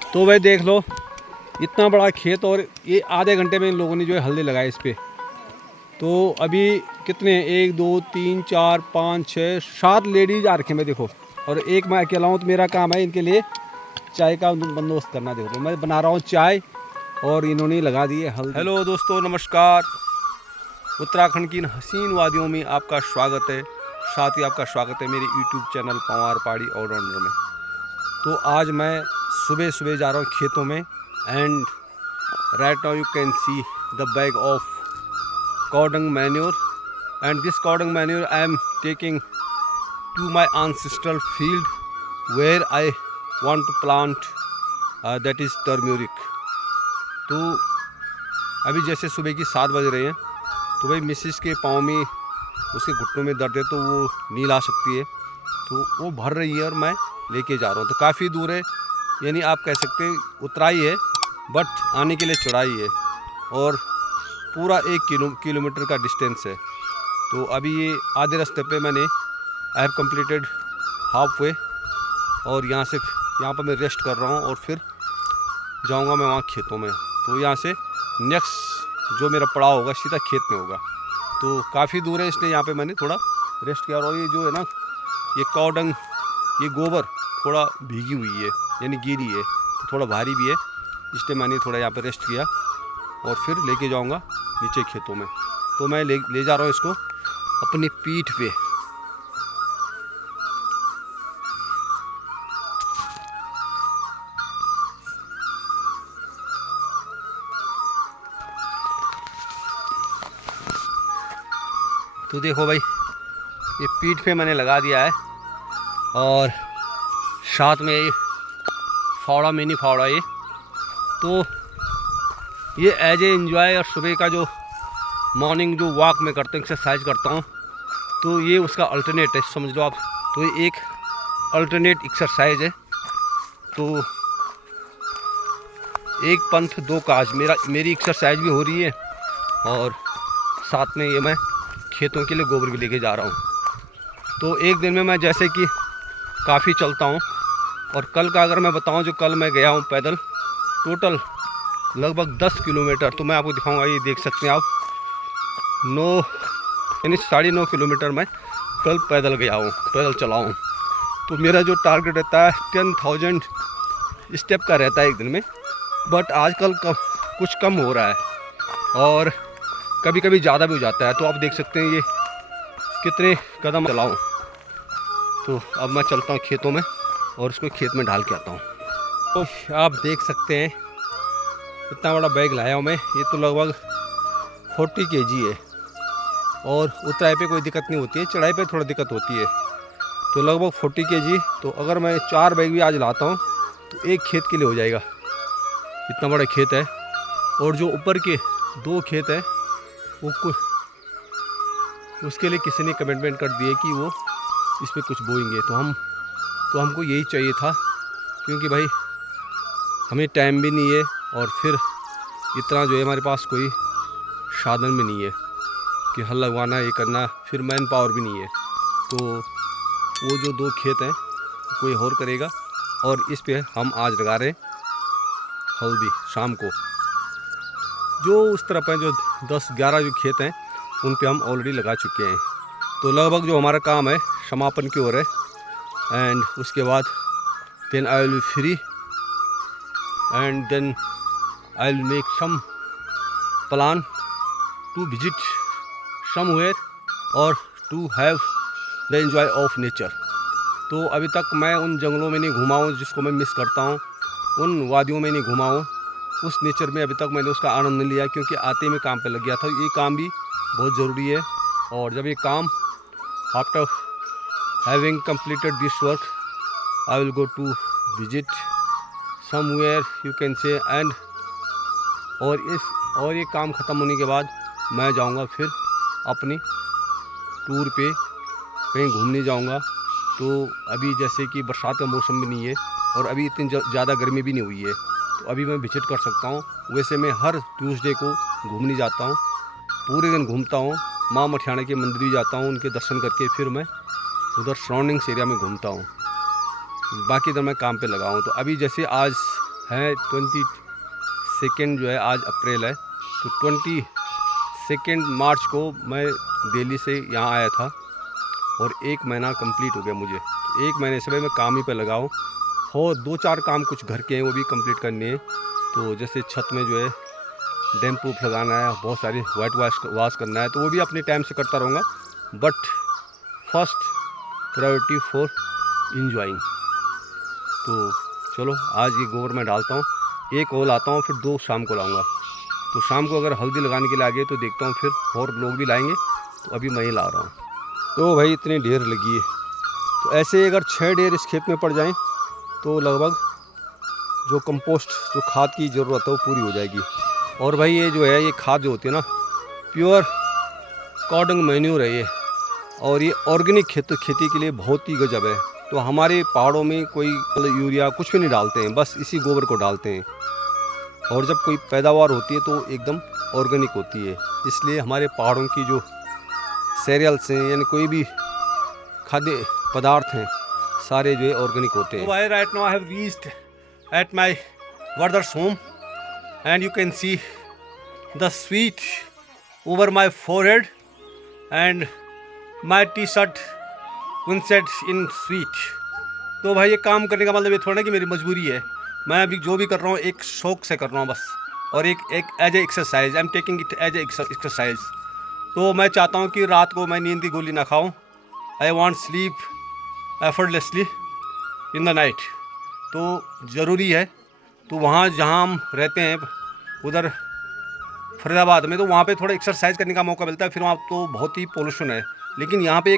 तो भाई देख लो इतना बड़ा खेत और ये आधे घंटे में इन लोगों ने जो है हल्दी लगाई इस पर। तो अभी कितने 1 2 3 4 5 6 7 लेडीज आ रखे मैं देखो, और एक मैं अकेला हूँ। तो मेरा काम है इनके लिए चाय का बंदोबस्त करना। देखो मैं बना रहा हूँ चाय और इन्होंने लगा दी है हल्दी। हेलो दोस्तों, नमस्कार। उत्तराखंड की इन हसीन वादियों में आपका स्वागत है। साथ ही आपका स्वागत है मेरे यूट्यूब चैनल पवार पहाड़ी ऑलराउंडर में। तो आज मैं सुबह सुबह जा रहा हूँ खेतों में and right now you can see the bag of cow dung manure, and this cow dung manure I am taking to my ancestral field where I want to plant that is turmeric. तो अभी जैसे सुबह की 7 बज रहे हैं, तो भाई मिसिस के पाँव में उसके घुटनों में दर्द है तो वो नील आ सकती है, तो वो भर रही है और मैं लेके जा रहा हूँ। तो काफ़ी दूर है, यानी आप कह सकते हैं उतराई है बट आने के लिए चढ़ाई है, और पूरा 1 किलोमीटर का डिस्टेंस है। तो अभी ये आधे रास्ते पे मैंने I have completed half way, और यहाँ पर मैं रेस्ट कर रहा हूँ और फिर जाऊँगा मैं वहाँ खेतों में। तो यहाँ से नेक्स्ट जो मेरा पड़ाव होगा सीधा खेत में होगा। तो काफ़ी दूर है, इसलिए यहाँ पे मैंने थोड़ा रेस्ट किया। और ये जो है ना, ये काऊ डंग, ये गोबर थोड़ा भीगी हुई है यानी गीली है, तो थोड़ा भारी भी है, इसलिए मैंने थोड़ा यहाँ पर रेस्ट किया और फिर लेके जाऊँगा नीचे खेतों में। तो मैं ले जा रहा हूँ इसको अपनी पीठ पे। तो देखो भाई, ये पीठ पे मैंने लगा दिया है, और साथ में ये फावड़ा, मिनी फावड़ा ये। तो ये एज ए एंजॉय, और सुबह का जो मॉर्निंग जो वॉक में करता हूँ, एक्सरसाइज करता हूँ, तो ये उसका अल्टरनेट है, समझ लो आप। तो ये एक अल्टरनेट एक्सरसाइज है। तो एक पंथ दो काज, मेरी एक्सरसाइज भी हो रही है और साथ में ये मैं खेतों के लिए गोबर भी लेके जा रहा हूँ। तो एक दिन में मैं जैसे कि काफ़ी चलता हूँ, और कल का अगर मैं बताऊँ, जो कल मैं गया हूँ पैदल टोटल लगभग 10 किलोमीटर, तो मैं आपको दिखाऊंगा। ये देख सकते हैं आप, 9.5 किलोमीटर मैं कल पैदल गया हूँ, पैदल चला हूँ। तो मेरा जो टारगेट रहता है 10,000 स्टेप का रहता है एक दिन में, बट आजकल कुछ कम हो रहा है और कभी कभी ज़्यादा भी हो जाता है। तो आप देख सकते हैं ये कितने कदम चलाऊँ। तो अब मैं चलता हूँ खेतों में और उसको खेत में ढाल के आता हूँ। तो आप देख सकते हैं इतना बड़ा बैग लाया हूँ मैं। ये तो लगभग 40 kg है, और उतराई पे कोई दिक्कत नहीं होती है, चढ़ाई पे थोड़ा दिक्कत होती है। तो लगभग 40 kg। तो अगर मैं 4 बैग भी आज लाता हूँ तो एक खेत के लिए हो जाएगा, इतना बड़ा खेत है। और जो ऊपर के 2 खेत हैं वो उसके लिए किसी ने कमिटमेंट कर दिए कि वो इस पर कुछ बोएंगे। तो हमको यही चाहिए था, क्योंकि भाई हमें टाइम भी नहीं है और फिर इतना जो है हमारे पास कोई साधन भी नहीं है कि हल लगवाना, ये करना, फिर मैन पावर भी नहीं है। तो वो जो 2 खेत हैं कोई और करेगा, और इस पे हम आज लगा रहे हैं हल्दी शाम को। जो उस तरफ हैं, जो 10-11 जो खेत हैं उन पे हम ऑलरेडी लगा चुके हैं। तो लगभग जो हमारा काम है समापन की ओर है, एंड उसके बाद then I will be free, and then I'll make some plan to visit somewhere or to have the enjoy of nature. तो अभी तक मैं उन जंगलों में नहीं घुमा हूँ जिसको मैं मिस करता हूँ, उन वादियों में नहीं घुमा हूँ, उस नेचर में अभी तक मैंने उसका आनंद नहीं लिया, क्योंकि आते में काम पे लग गया था। ये काम भी बहुत ज़रूरी है, और जब ये काम after having completed this work I will go to visit somewhere you can say, and और ये काम ख़त्म होने के बाद मैं जाऊंगा फिर अपनी टूर पे, कहीं घूमने जाऊंगा। तो अभी जैसे कि बरसात का मौसम भी नहीं है और अभी इतनी ज़्यादा गर्मी भी नहीं हुई है, तो अभी मैं विजिट कर सकता हूँ। वैसे मैं हर ट्यूसडे को घूमने जाता हूँ, पूरे दिन घूमता हूँ, माँ मठियाना के मंदिर भी जाता हूँ, उनके दर्शन करके फिर मैं उधर सराउंडिंग्स एरिया में घूमता हूँ। बाकी दिन मैं काम पे लगा हूँ। तो अभी जैसे आज है 22 जो है, आज अप्रैल है, तो 22 मार्च को मैं दिल्ली से यहाँ आया था और 1 महीना कंप्लीट हो गया मुझे। तो 1 महीने से भाई मैं काम ही पे लगा हूँ और 2-4 काम कुछ घर के हैं वो भी कंप्लीट करने हैं। तो जैसे छत में जो है डैम प्रूफ लगाना है, बहुत सारी वाइट वाश करना है, तो वो भी अपने टाइम से करता रहूँगा। But first priority for enjoying. तो चलो आज ये गोबर मैं डालता हूँ, 1 और लाता हूँ, फिर 2 शाम को लाऊंगा। तो शाम को अगर हल्दी लगाने के लिए आ गए तो देखता हूँ, फिर और लोग भी लाएंगे, तो अभी मैं ही ला रहा हूँ। तो भाई इतनी ढेर लगी है, तो ऐसे अगर 6 ढेर इस खेत में पड़ जाएं तो लगभग जो कंपोस्ट, जो खाद की ज़रूरत है वो पूरी हो जाएगी। और भाई ये जो है, ये खाद जो होती है ना, प्योर कॉडंग मैन्यूर है ये, और ये ऑर्गेनिक खेती के लिए बहुत ही गजब है। तो हमारे पहाड़ों में कोई यूरिया कुछ भी नहीं डालते हैं, बस इसी गोबर को डालते हैं, और जब कोई पैदावार होती है तो एकदम ऑर्गेनिक होती है। इसलिए हमारे पहाड़ों की जो सीरियल्स हैं, यानी कोई भी खाद्य पदार्थ हैं, सारे जो है ऑर्गेनिक होते हैं। भाई right now I have reached at my brothers home and you can see the sweet over my forehead and my T shirt Vincent in sweet. तो भाई ये काम करने का मतलब ये थोड़ा ना कि मेरी मजबूरी है, मैं अभी जो भी कर रहा हूँ एक शौक से कर रहा हूँ बस, और एक as a exercise, I am taking it as a exercise. तो मैं चाहता हूँ कि रात को मैं नींद की गोली ना खाऊं। I want sleep effortlessly in the night. तो ज़रूरी है। तो वहाँ जहाँ हम रहते हैं उधर फरीदाबाद में, तो वहाँ पे थोड़ा एक्सरसाइज करने का मौका मिलता है। फिर वहाँ तो बहुत ही पोल्यूशन है, लेकिन यहाँ पे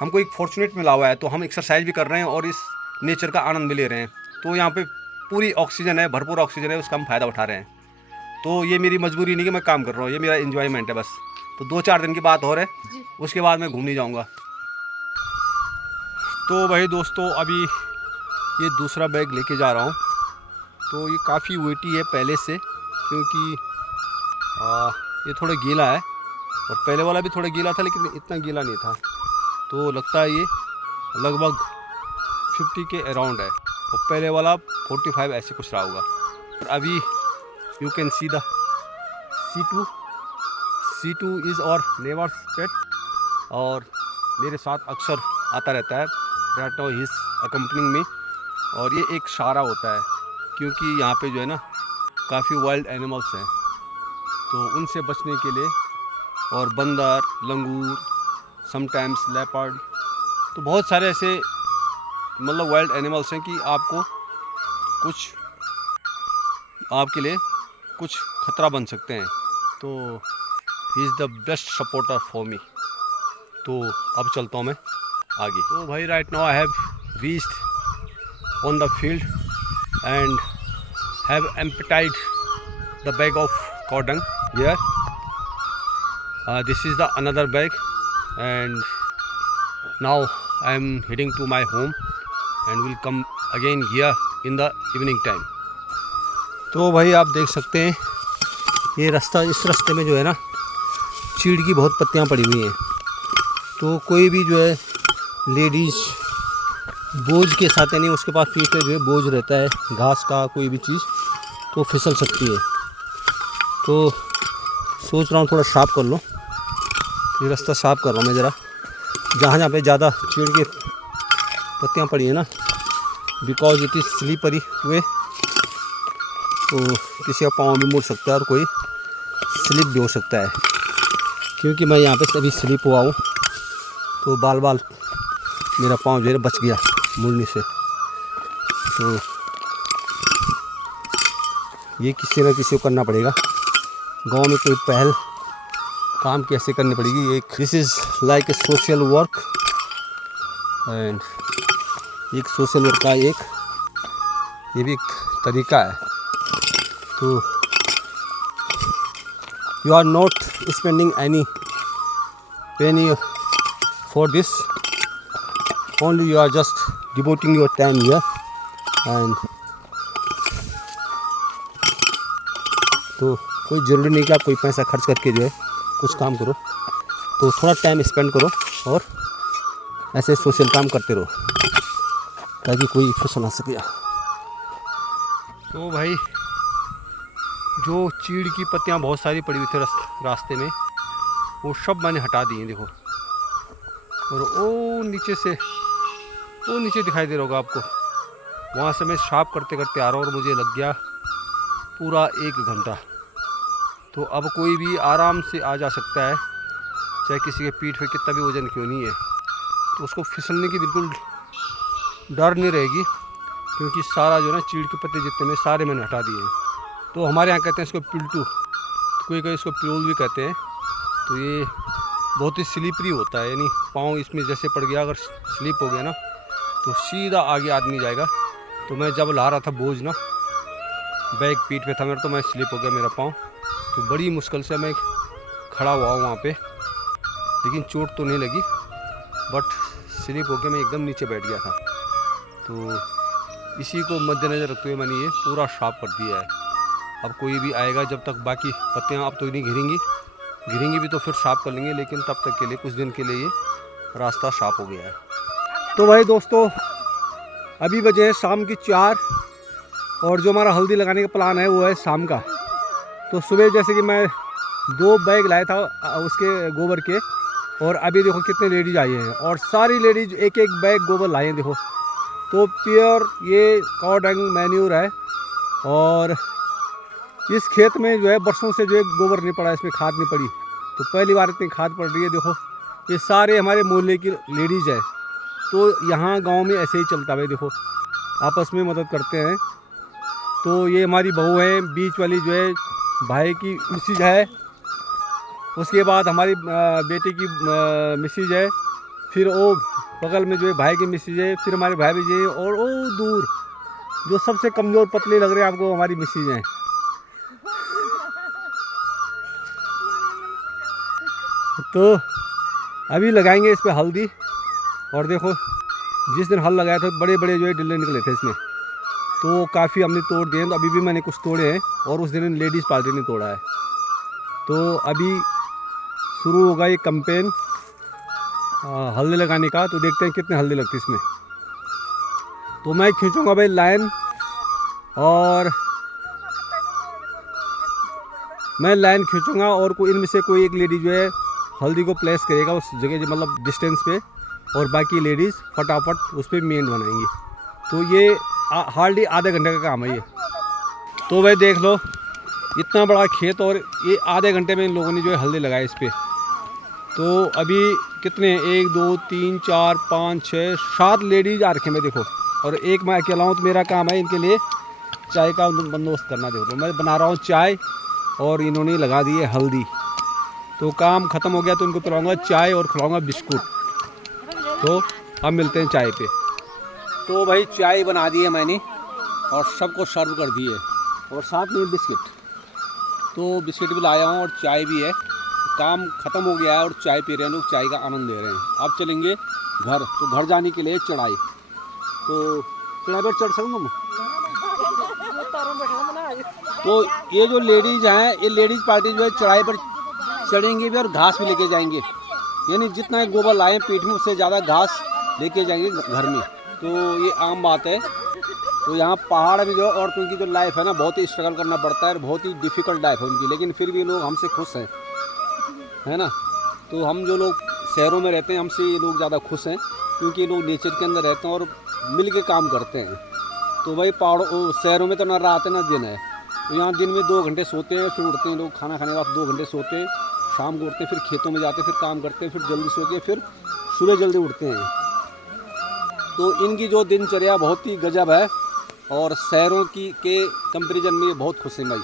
हमको एक फॉर्चुनेट मिला हुआ है, तो हम एक्सरसाइज भी कर रहे हैं और इस नेचर का आनंद भी ले रहे हैं। तो यहाँ पे पूरी ऑक्सीजन है, भरपूर ऑक्सीजन है, उसका हम फ़ायदा उठा रहे हैं। तो ये मेरी मजबूरी नहीं कि मैं काम कर रहा हूँ, ये मेरा एंजॉयमेंट है बस। तो 2-4 दिन की बात और है, उसके बाद मैं घूमने जाऊँगा। तो भाई दोस्तों, अभी ये दूसरा बैग लेके जा रहा हूँ। तो ये काफ़ी वेटी है पहले से, क्योंकि ये थोड़ा गीला है, और पहले वाला भी थोड़ा गीला था लेकिन इतना गीला नहीं था। तो लगता है ये लगभग 50 के अराउंड है, और पहले वाला 45 ऐसे कुछ रहा होगा। और अभी you can see the C2 is और नेवर्स पेट, और मेरे साथ अक्सर आता रहता है। Right now he is accompanying me. और ये एक इशारा होता है, क्योंकि यहाँ पे जो है ना काफ़ी वाइल्ड एनिमल्स हैं, तो उनसे बचने के लिए, और बंदर, लंगूर, समटाइम्स लेपर्ड, तो बहुत सारे ऐसे मतलब वाइल्ड एनिमल्स हैं कि आपको कुछ, आपके लिए कुछ खतरा बन सकते हैं। तो he is the best supporter for me. तो अब चलता हूँ मैं आगे। तो भाई right now I have reached on the field and have emptied the bag of cow dung here. This is the another bag and now I am heading to my home and will come again here in the evening time. तो भाई आप देख सकते हैं ये रास्ता, इस रास्ते में जो है ना चीड़ की बहुत पत्तियां पड़ी हुई हैं। तो कोई भी जो है लेडीज़ बोझ के साथ, यानी उसके पास पीठ पे जो है बोझ रहता है घास का, कोई भी चीज़, तो फिसल सकती है। तो सोच रहा हूँ थोड़ा साफ कर लो, ये रास्ता साफ कर रहा हूँ मैं ज़रा, जहाँ पे ज़्यादा चीड़ की पत्तियाँ पड़ी हैं ना, बिकॉज इट इज़ स्लीपरी वे, तो किसी का पाँव भी मुड़ सकता है और कोई स्लिप भी हो सकता है। क्योंकि मैं यहाँ पे अभी स्लिप हुआ हूँ, तो बाल मेरा पाँव जो है बच गया मुड़ने से। तो ये किसी न किसी को करना पड़ेगा, गांव में कोई पहल काम कैसे करनी पड़ेगी। एक this is like a social work, and एक सोशल वर्क का एक ये भी एक तरीका है। तो you are not spending any penny for this, only you are just devoting your time here. And तो कोई ज़रूरी नहीं कि आप कोई पैसा खर्च करके जो है कुछ काम करो, तो थोड़ा टाइम स्पेंड करो और ऐसे सोशल काम करते रहो, ताकि कोई इश्यू ना सके। तो भाई जो चीड़ की पत्तियाँ बहुत सारी पड़ी हुई थी रास्ते में, वो सब मैंने हटा दिए देखो। और वो नीचे से, वो नीचे दिखाई दे रहा होगा आपको, वहाँ से मैं साफ करते करते आ रहा हूँ और मुझे लग गया पूरा 1 घंटा। तो अब कोई भी आराम से आ जा सकता है, चाहे किसी के पीठ पे कितना भी वजन क्यों नहीं है, तो उसको फिसलने की बिल्कुल डर नहीं रहेगी, क्योंकि सारा जो है ना चीड़ के पत्ते जितने में सारे मैंने हटा दिए हैं। तो हमारे यहाँ कहते हैं इसको पिल्टू, तो कोई कोई इसको पिरोल भी कहते हैं। तो ये बहुत ही स्लिपरी होता है, यानी पाँव इसमें जैसे पड़ गया, अगर स्लिप हो गया ना तो सीधा आगे आदमी जाएगा। तो मैं जब ला रहा था बोझ ना, बैग पीठ पे था मेरा, तो मैं स्लिप हो गया मेरा पाँव। तो बड़ी मुश्किल से मैं खड़ा हुआ हूँ वहाँ पे, लेकिन चोट तो नहीं लगी, बट स्लिप हो के मैं एकदम नीचे बैठ गया था। तो इसी को मद्देनज़र रखते हुए मैंने ये पूरा साफ कर दिया है। अब कोई भी आएगा, जब तक बाकी पत्तियाँ अब तो नहीं गिरेंगी भी तो फिर साफ़ कर लेंगे, लेकिन तब तक के लिए कुछ दिन के लिए ये रास्ता साफ़ हो गया है। तो भाई दोस्तों, अभी बजे हैं शाम की 4, और जो हमारा हल्दी लगाने का प्लान है वो है शाम का। तो सुबह जैसे कि मैं 2 बैग लाया था उसके गोबर के, और अभी देखो कितने लेडीज आई हैं, और सारी लेडीज एक एक बैग गोबर लाए हैं देखो। तो प्योर ये काउ डंग मैन्यूर है, और इस खेत में जो है बरसों से जो है गोबर नहीं पड़ा, इसमें खाद नहीं पड़ी, तो पहली बार इतनी खाद पड़ रही है। देखो ये सारे हमारे मोहल्ले की लेडीज़ है। तो यहाँ गांव में ऐसे ही चलता है भाई, देखो आपस में मदद करते हैं। तो ये हमारी बहू है, बीच वाली जो है भाई की मिसेज है, उसके बाद हमारी बेटे की मिसेज है, फिर वो बगल में जो है भाई की मिसेज है, फिर हमारे भाई भी जी, और वो दूर जो सबसे कमज़ोर पतले लग रहे हैं आपको हमारी मिसेज हैं। तो अभी लगाएंगे इस पे हल्दी, और देखो जिस दिन हल लगाया था बड़े बड़े जो है डिल्ले निकले थे इसमें, तो काफ़ी हमने तोड़ दिए। तो अभी भी मैंने कुछ तोड़े हैं, और उस दिन लेडीज़ पार्टी ने तोड़ा है। तो अभी शुरू होगा ये कैंपेन हल्दी लगाने का। तो देखते हैं कितने हल्दी लगती है इसमें। तो मैं खींचूँगा भाई लाइन, और मैं लाइन खींचूँगा, और कोई इनमें से कोई एक लेडी जो है हल्दी को प्लेस करेगा उस जगह, मतलब डिस्टेंस पे, और बाकी लेडीज़ फटाफट उस पर मेन बनाएंगी। तो ये हार्डली आधे घंटे का काम है ये। तो भाई देख लो इतना बड़ा खेत, और ये आधे घंटे में इन लोगों ने जो है हल्दी लगाई इस पर। तो अभी कितने 1 2 3 4 5 6 7 लेडीज़ आ रखे मैं देखो, और एक मैं अकेला हूँ। तो मेरा काम है इनके लिए चाय का बंदोबस्त करना। देखो तो मैं बना रहा हूँ चाय, और इन्होंने लगा दी है हल्दी। तो काम ख़त्म हो गया तो इनको पिलाऊंगा चाय और खिलाऊंगा बिस्कुट। तो अब मिलते हैं चाय पे। तो भाई चाय बना दी है मैंने, और सबको सर्व कर दी है, और साथ में बिस्किट। तो बिस्किट भी लाया हूँ और चाय भी है। काम ख़त्म हो गया है और चाय पी रहे हैं लोग, चाय का आनंद ले रहे हैं। अब चलेंगे घर। तो घर जाने के लिए चढ़ाई, तो चढ़ाई पर चढ़ सकूँगा मैं। तो ये जो लेडीज़ हैं, ये लेडीज़ पार्टी जो है चढ़ाई पर चढ़ेंगे भी और घास भी लेके जाएंगे, यानी जितना गोबर लाएं पीठ में उससे ज़्यादा घास लेके जाएंगे घर में। तो ये आम बात है। तो यहाँ पहाड़ में जो औरतों की जो लाइफ है ना, बहुत ही स्ट्रगल करना पड़ता है, बहुत ही डिफ़िकल्ट लाइफ है उनकी, लेकिन फिर भी लोग हमसे खुश हैं, है ना। तो हम जो लोग शहरों में रहते हैं, हमसे ये लोग ज़्यादा खुश हैं, क्योंकि ये लोग नेचर के अंदर रहते हैं और मिल के काम करते हैं। तो भाई पहाड़ों शहरों में तो ना रात है ना दिन है। तो यहाँ दिन में 2 घंटे सोते हैं, फिर उठते हैं लोग, खाना खाने के बाद 2 घंटे सोते हैं, शाम को उठते हैं, फिर खेतों में जाते हैं, फिर काम करते हैं, फिर जल्दी सो के फिर सुबह जल्दी उठते हैं। तो इनकी जो दिनचर्या बहुत ही गजब है, और शहरों की के कंपेरिजन में ये बहुत खुश हैं भाई।